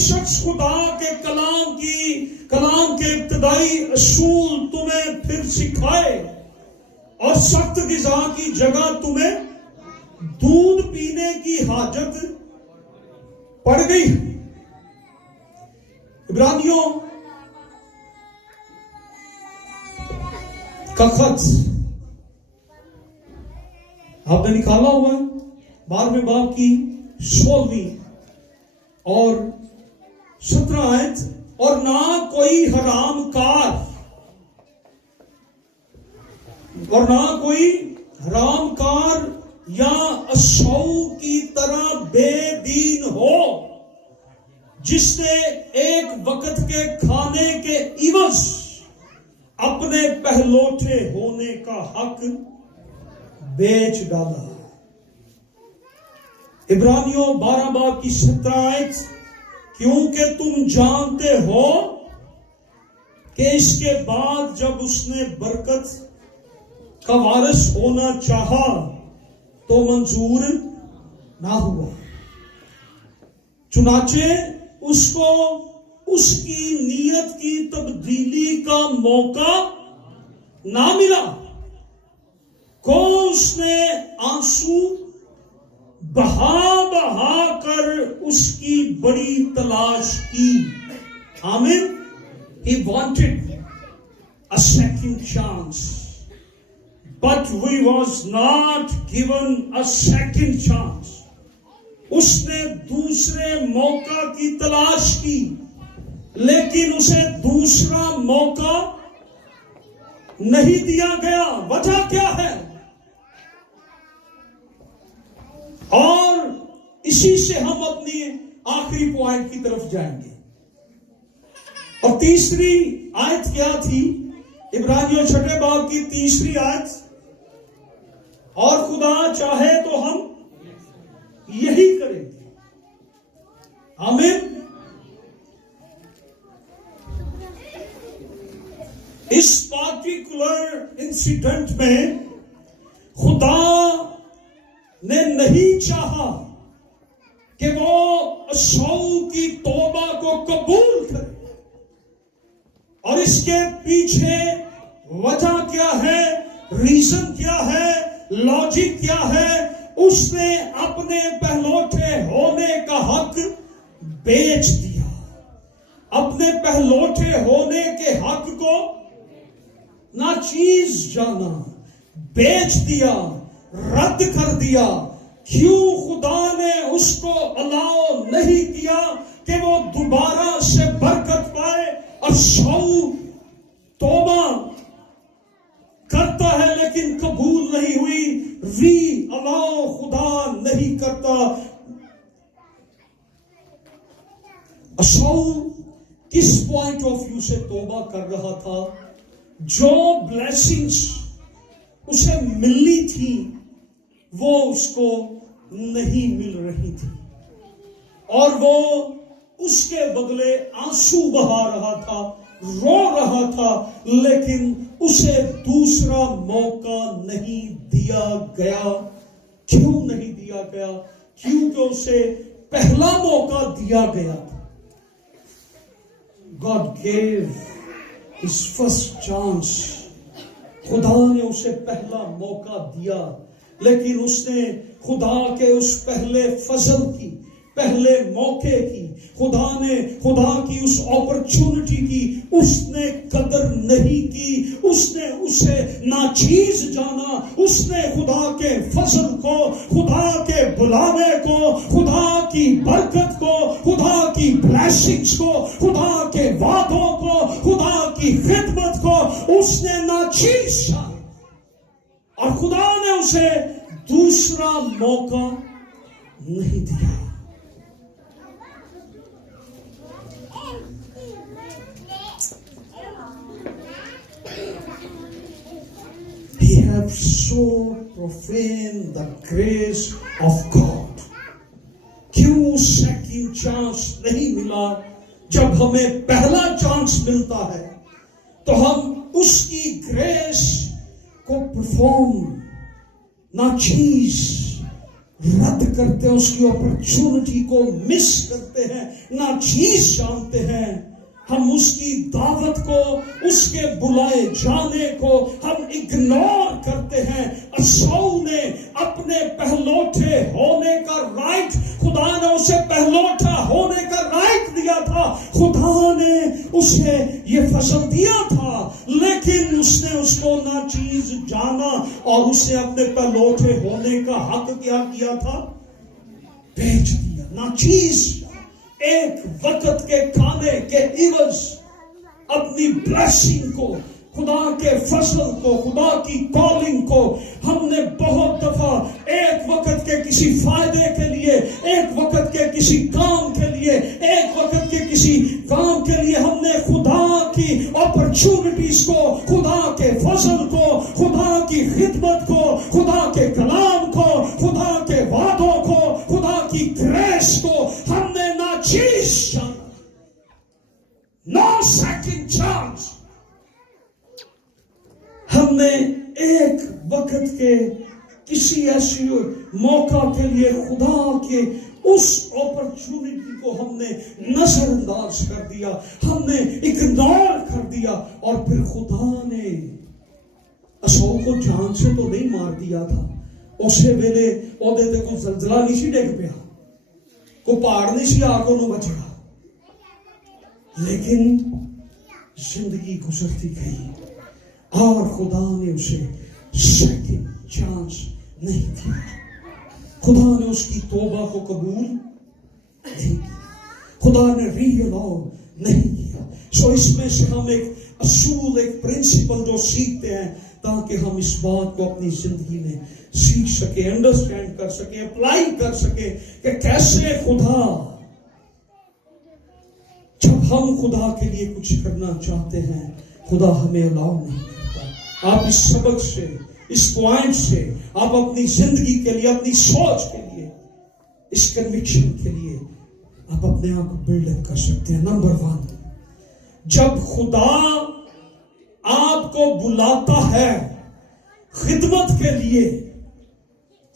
شخص خدا کے کلام کے ابتدائی اصول تمہیں پھر سکھائے اور سخت غذا کی جگہ تمہیں دودھ پینے کی حاجت پڑ گئی. عبرانیوں کا خط آپ نے نکالا ہوا ہے 12ویں باب کی 16ویں اور 17 آیت. اور نہ کوئی حرام کار یا اشو کی طرح بے دین ہو جس نے ایک وقت کے کھانے کے عوض اپنے پہلوٹے ہونے کا حق بیچ ڈالا. عبرانیوں 12 باب کی 17 آیت. کیونکہ تم جانتے ہو کہ اس کے بعد جب اس نے برکت کا وارث ہونا چاہا تو منظور نہ ہوا، چنانچہ اس کو اس کی نیت کی تبدیلی کا موقع نہ ملا، کو اس نے آنسو بہا کر اس کی بڑی تلاش کی. آمین. He wanted a second chance, but we was not given a second chance. اس نے دوسرے موقع کی تلاش کی لیکن اسے دوسرا موقع نہیں دیا گیا. وجہ کیا ہے؟ اور اسی سے ہم اپنی آخری پوائنٹ کی طرف جائیں گے. اور تیسری آیت کیا تھی؟ عبرانیوں 6 باب کی 3 آیت. اور خدا چاہے تو ہم یہی کریں گے. آمین. اس پارٹیکولر انسیڈنٹ میں خدا نے نہیں چاہا کہ وہ اشو کی توبہ کو قبول کرے. اور اس کے پیچھے وجہ کیا ہے، ریزن کیا ہے، لاجک کیا ہے؟ اس نے اپنے پہلوٹے ہونے کا حق بیچ دیا. اپنے پہلوٹے ہونے کے حق کو ناچیز جانا، بیچ دیا، رد کر دیا. کیوں خدا نے اس کو الاؤ نہیں کیا کہ وہ دوبارہ سے برکت پائے؟ اور شو توبہ کرتا ہے لیکن قبول نہیں ہوئی. ری الاؤ خدا نہیں کرتا. اشو کس پوائنٹ آف ویو سے توبہ کر رہا تھا؟ جو بلیسنگز اسے ملنی تھی وہ اس کو نہیں مل رہی تھی اور وہ اس کے بدلے آنسو بہا رہا تھا، رو رہا تھا، لیکن اسے دوسرا موقع نہیں دیا گیا. کیوں نہیں دیا گیا؟ کیونکہ اسے پہلا موقع دیا گیا تھا. God gave his first chance. خدا نے اسے پہلا موقع دیا لیکن اس نے خدا کے اس پہلے فضل کی، پہلے موقع کی، خدا کی اس اپرچونٹی کی اس نے قدر نہیں کی. اس نے اسے ناچیز جانا. اس نے خدا کے فضل کو، خدا کے بلاوے کو، خدا کی برکت کو، خدا کی بلیسنگز کو، خدا کے وعدوں کو، خدا کی خدمت کو اس نے ناچیز جانا. اور خدا نے اسے دوسرا موقع نہیں دیا. He have so profaned the grace of God. کیوں سیکنڈ چانس نہیں ملا؟ جب ہمیں پہلا چانس ملتا ہے تو ہم اس کی گریس کو پرفارم ناچیز رد کرتے ہیں, اس کی اپرچونٹی کو مس کرتے ہیں, ناچیز جانتے ہیں. ہم اس کی دعوت کو, اس کے بلائے جانے کو ہم اگنور کرتے ہیں. اساؤ نے اپنے پہلوٹے ہونے کا رائٹ, خدا نے اسے پہلوٹا ہونے کا رائٹ دیا تھا, خدا نے اسے یہ فضل دیا تھا, لیکن اس نے اس کو ناچیز جانا اور اسے اپنے پہلوٹے ہونے کا حق کیا کیا تھا, بیچ دیا. ناچیز ایک وقت کے کھانے کے عوض اپنی بلیسنگ کو, خدا کے فضل کو, خدا کی کالنگ کو ہم نے بہت دفعہ ایک وقت کے کسی فائدے کے لیے, ایک وقت کے کسی کام کے لیے, ایک وقت کے کسی کام کے لیے ہم نے خدا کی اپرچونٹیز کو, خدا کے فضل کو, خدا کی خدمت کو, خدا کے کلام کو, خدا کے وعدوں کو, خدا کی گریس کو ہم نے ناچیز جانا. نو سیکنڈ چانس. ہم نے ایک وقت کے کسی ایسی موقع کے لیے خدا کے اس اپرچونٹی کو ہم نے نظر انداز کر دیا, ہم نے اگنور کر دیا, اور پھر خدا نے اساؤ کو جان سے تو نہیں مار دیا تھا. اسے ویلے اودے تے کوئی زلزلہ نہیں سی ڈگ پیا, کوئی پہاڑ نہیں سی آ کو نو بچا, لیکن زندگی گزرتی گئی اور خدا نے اسے سیکنڈ چانس نہیں دیا. خدا نے اس کی توبہ کو قبول نہیں کیا, خدا نے ری الاؤ نہیں کیا. سو اس میں سے ہم ایک اصول, ایک پرنسپل جو سیکھتے ہیں تاکہ ہم اس بات کو اپنی زندگی میں سیکھ سکیں, انڈرسٹینڈ کر سکیں, اپلائی کر سکیں کہ کیسے خدا, جب ہم خدا کے لیے کچھ کرنا چاہتے ہیں خدا ہمیں الاؤ نہیں کرتا. آپ اس سبق سے, اس پوائنٹ سے آپ اپنی زندگی کے لیے, اپنی سوچ کے لیے, اس کنوکشن کے لیے آپ اپنے آپ کو بلڈ اپ کر سکتے ہیں. نمبر 1, جب خدا آپ کو بلاتا ہے خدمت کے لیے,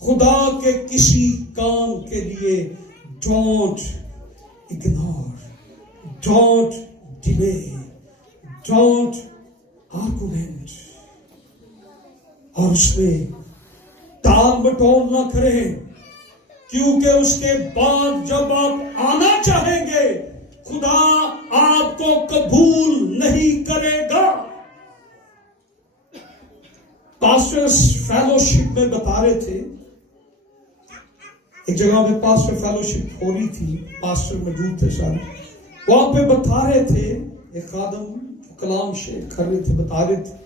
خدا کے کسی کام کے لیے, don't ignore, don't delay, don't argument, اور اس میں ٹال مٹول نہ کریں, کیونکہ اس کے بعد جب آپ آنا چاہیں گے خدا آپ کو قبول نہیں کرے گا. پاسٹرز فیلوشپ میں بتا رہے تھے, ایک جگہ میں پاسٹر فیلوشپ ہو رہی تھی, پاسٹر موجود تھے سارے, وہاں پہ بتا رہے تھے, ایک خادم کلام شیئر کر رہے تھے, بتا رہے تھے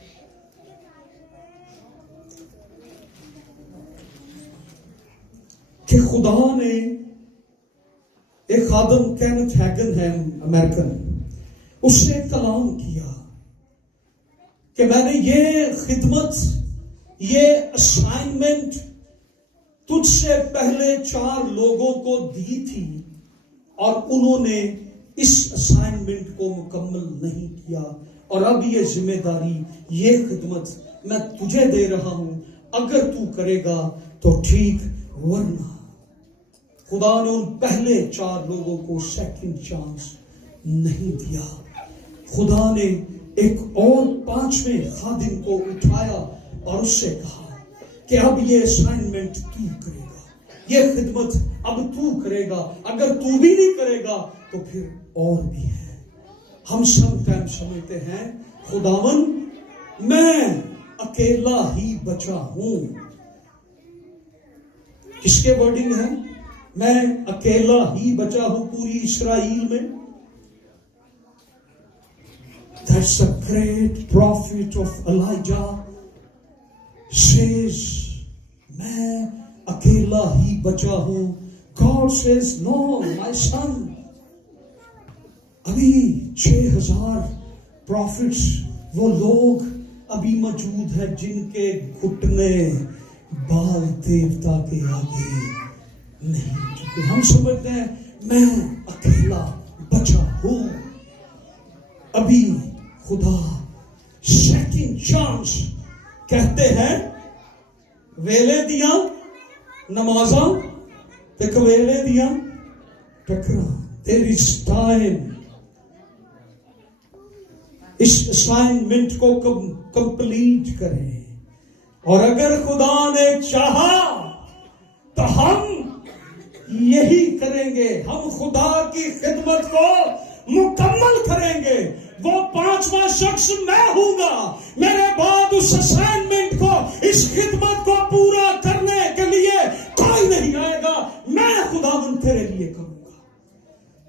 کہ خدا نے, ایک خادم کینتھ ہیگن ہے امریکن, اس نے کلام کیا کہ میں نے یہ خدمت, یہ اسائنمنٹ تجھ سے پہلے 4 لوگوں کو دی تھی اور انہوں نے اس اسائنمنٹ کو مکمل نہیں کیا, اور اب یہ ذمہ داری, یہ خدمت میں تجھے دے رہا ہوں, اگر تو کرے گا تو ٹھیک, ورنہ. خدا نے ان پہلے 4 لوگوں کو سیکنڈ چانس نہیں دیا. خدا نے ایک اور 5ویں خادم کو اٹھایا اور اس سے کہا کہ اب یہ اسائنمنٹ تو کرے گا, یہ خدمت اب تو کرے گا, اگر تو بھی نہیں کرے گا تو پھر اور بھی ہے. ہم سم ٹائم سمجھتے ہیں خداون میں اکیلا ہی بچا ہوں. کس کے ورڈنگ ہے؟ میں اکیلا ہی بچا ہوں پوری اسرائیل میں. That's a great prophet of Elijah says میں اکیلا ہی بچا ہوں. God says no my son. ابھی 6000 prophets وہ لوگ ابھی موجود ہیں جن کے گھٹنے بال دیوتا کے آگے نہیں جھکے. ہم سمجھتے ہیں میں اکیلا بچا ہوں. ابھی خدا سیکنڈ چانس کہتے ہیں, ویلے دیاں نمازاں تے کویلے دیاں ٹکراں. There is time اس اسائنمنٹ کو کمپلیٹ کریں. اور اگر خدا نے چاہا تو ہم یہی کریں گے. ہم خدا کی خدمت کو مکمل کریں گے. وہ 5واں شخص میں ہوں گا. میرے بعد اس اسائنمنٹ کو, اس خدمت کو پورا کرنے کے لیے کوئی نہیں آئے گا. میں خداوند تیرے لیے کروں گا.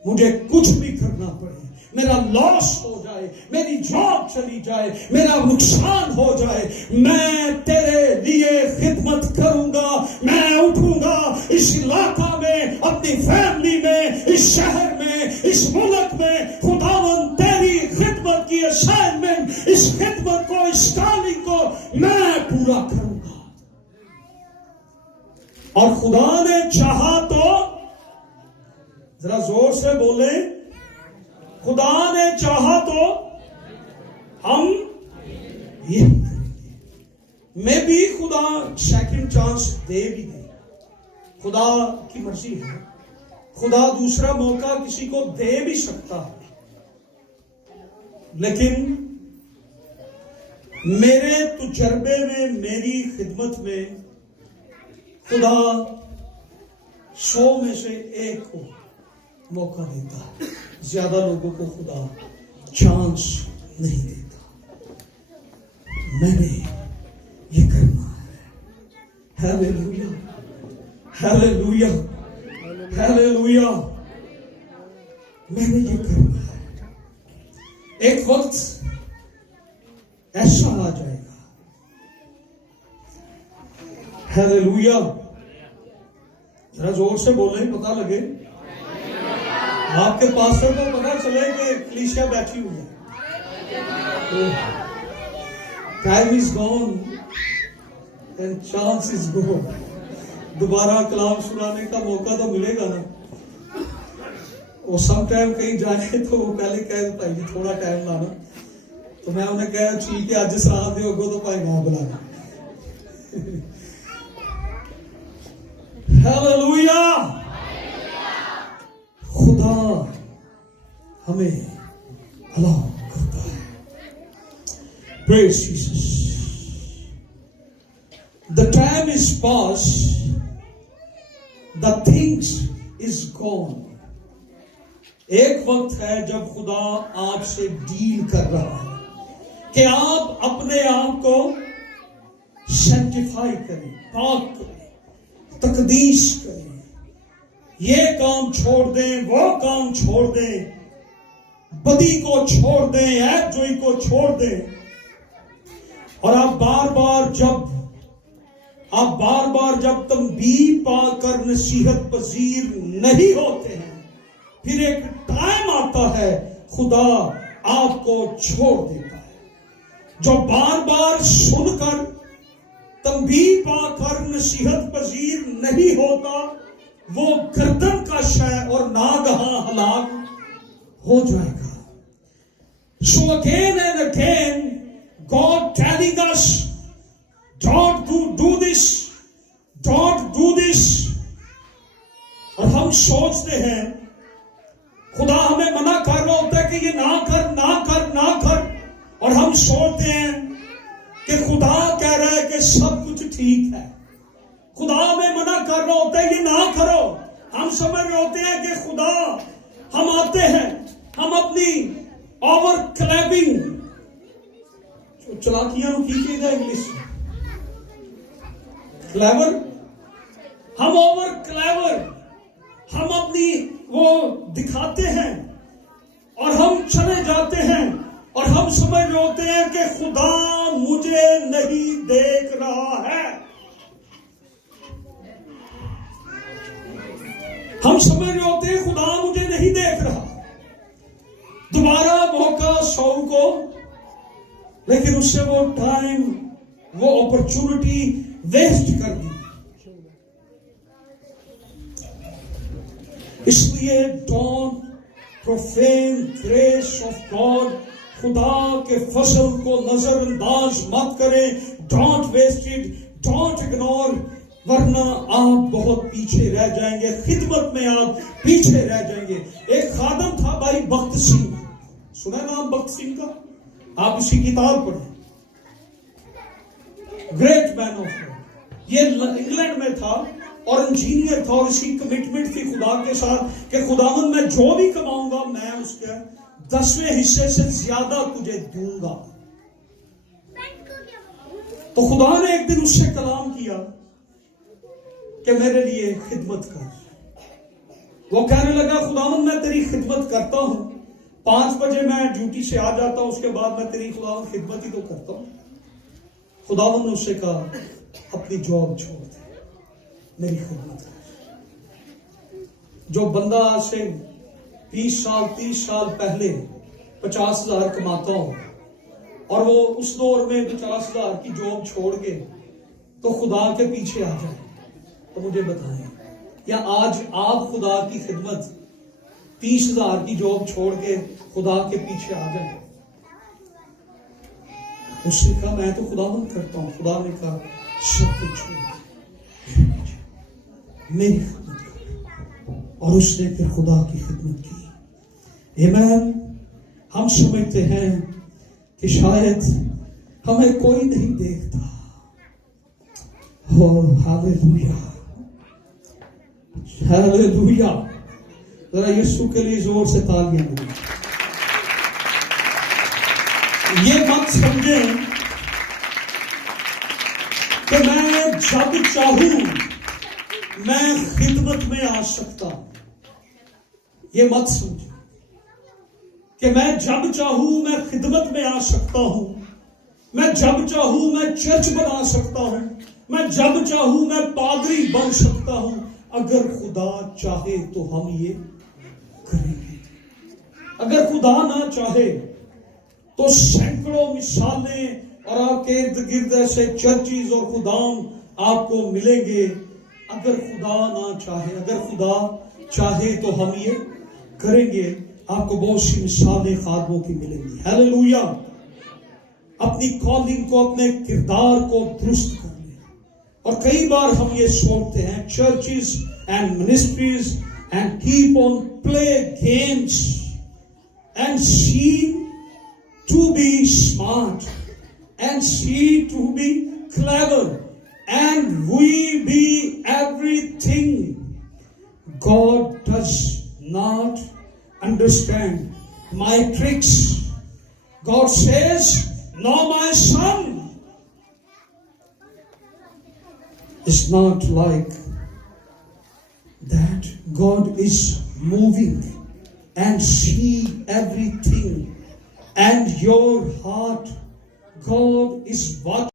مجھے کچھ بھی کرنا پڑے, میرا لاس ہو جائے, میری جاب چلی جائے, میرا نقصان ہو جائے, میں تیرے لیے خدمت کروں گا. میں اٹھوں گا اس علاقہ میں, اپنی فیملی میں, اس شہر میں, اس ملک میں. خداوند تیری خدمت کی اسائنمنٹ, اس خدمت کو, اس کالنگ کو میں پورا کروں گا. اور خدا نے چاہا تو, ذرا زور سے بولیں, خدا نے چاہا تو ہم یہ کریں گے. میں بھی خدا سیکنڈ چانس دے بھی دے, خدا کی مرضی ہے. خدا دوسرا موقع کسی کو دے بھی سکتا ہے, لیکن میرے تجربے میں, میری خدمت میں خدا 100 میں سے 1 کو موقع دیتا ہے. زیادہ لوگوں کو خدا چانس نہیں دیتا. میں نے یہ کرنا ہے. Hallelujah, hallelujah, hallelujah. میں نے یہ کرنا ہے. ایک وقت ایسا آ جائے گا. ہیلیلویا. ذرا زور سے بولیں, پتہ لگے. آپ کے پاسٹر کو پتا چلے کہ کلیسیا بیٹھی ہوئی ہے. Time is gone and chance is gone. دوبارہ کلام سنانے کا موقع تو ملے گا نا. وہ سم ٹائم کہیں جائے تو وہ پہلے کہہ بھائی جی تھوڑا ٹائم لانا, تو میں انہیں کہا ٹھیک ہے اج ساتھ دے ہوگا تو بھائی نہ بلانا. ہیلیلویا. خدا ہمیں الاؤ کرتا ہے. Praise Jesus. The time is past. The things is gone. ایک وقت ہے جب خدا آپ سے ڈیل کر رہا ہے کہ آپ اپنے آپ کو سینٹیفائی کریں, پاک کریں, تقدیس کریں. یہ کام چھوڑ دیں, وہ کام چھوڑ دیں, بدی کو چھوڑ دیں, عیب جوئی کو چھوڑ دیں. اور آپ بار بار جب تنبیہ پا کر نصیحت پذیر نہیں ہوتے ہیں, پھر ایک ٹائم آتا ہے خدا آپ کو چھوڑ دیتا ہے. جو بار بار سن کر تنبیہ پا کر نصیحت پذیر نہیں ہوتا, وہ گردن کش ہے اور ناگہاں ہلاک ہو جائے گا. So again and again God telling us don't do this, don't do this. اور ہم سوچتے ہیں خدا ہمیں منع کر رہا ہوتا ہے کہ یہ نہ کر, نہ کر, نہ کر. اور ہم سوچتے ہیں کہ خدا کہہ رہا ہے کہ سب کچھ ٹھیک ہے. خدا ہمیں منع کر رہا ہوتا ہے یہ نہ کرو. ہم سمجھ رہے ہوتے ہیں کہ خدا, ہم آتے ہیں, ہم اپنی اوور کلیبنگ چلاکیاں کی چیز ہے انگلش کلیور, ہم اوور کلیور, ہم اپنی وہ دکھاتے ہیں اور ہم چلے جاتے ہیں. اور ہم سمجھ رہے ہوتے ہیں کہ خدا مجھے نہیں دیکھ رہا ہے. ہم سمجھ رہے ہوتے ہیں خدا مجھے نہیں دیکھ رہا. دوبارہ موقع 100 کو, لیکن اس سے وہ ٹائم, وہ اپرچونٹی ویسٹ کر دی. اس لیے don't profane grace of God. خدا کے فضل کو نظر انداز مت کریں. Don't waste it, don't ignore. ورنہ آپ بہت پیچھے رہ جائیں گے، خدمت میں آپ پیچھے رہ جائیں گے. ایک خادم تھا بھائی بخت سنگھ، سنا نام بخت سنگھ کا؟ آپ اسی کتاب پڑھیں، گریٹ مین آف گاڈ. یہ انگلینڈ میں تھا اور انجینئر تھا، اور اس کی کمٹمنٹ تھی خدا کے ساتھ کہ خداوند میں جو بھی کماؤں گا میں اس کے 10ویں حصے سے زیادہ تجھے دوں گا. تو خدا نے ایک دن اس سے کلام کیا کہ میرے لیے خدمت کر. وہ کہنے لگا خداوند میں تیری خدمت کرتا ہوں، 5 بجے میں ڈیوٹی سے آ جاتا ہوں، اس کے بعد میں تیری خداوند خدمت ہی تو کرتا ہوں. خداوند نے اس سے کہا اپنی جاب چھوڑ دے، میری خدمت کر. جو بندہ آج سے 20 سال 30 سال پہلے 50,000 کماتا ہو اور وہ اس دور میں 50,000 کی جاب چھوڑ کے تو خدا کے پیچھے آ جائے، تو مجھے بتائیں، یا آج آپ خدا کی خدمت 30,000 کی جاب چھوڑ کے خدا کے پیچھے آ جائیں؟ اس نے کہا میں تو خداوند کرتا ہوں. خدا نے کہا سب کچھ چھوڑ میری خدمت کر. اور اس نے پھر خدا کی خدمت کی. آمین. ہم سمجھتے ہیں کہ شاید ہمیں کوئی نہیں دیکھتا. Hallelujah hallelujah. ذرا یسوع کے لیے زور سے تالیاں دیں. یہ مت سمجھیں کہ میں جب چاہوں میں خدمت میں آ سکتا ہوں. یہ مت سمجھیں کہ میں جب چاہوں میں خدمت میں آ سکتا ہوں، میں جب چاہوں میں چرچ بنا سکتا ہوں، میں جب چاہوں میں پادری بن سکتا ہوں. اگر خدا چاہے تو ہم یہ کریں گے. اگر خدا نہ چاہے تو سینکڑوں مثالیں اور آپ کے ارد گرد ایسے چرچز اور خدام آپ کو ملیں گے. اگر خدا نہ چاہے، اگر خدا چاہے تو ہم یہ کریں گے. آپ کو بہت سی مثالیں خادموں کی ملیں گی. ہیلیلویا. اپنی کالنگ کو، اپنے کردار کو درست کر لیں. اور کئی بار ہم یہ سوچتے ہیں churches and ministries and keep on play games and same to be smart and see to be clever and we be everything. God does not understand my tricks. God says, no, my son. It's not like that. God is moving and see everything. And your heart, God is watching.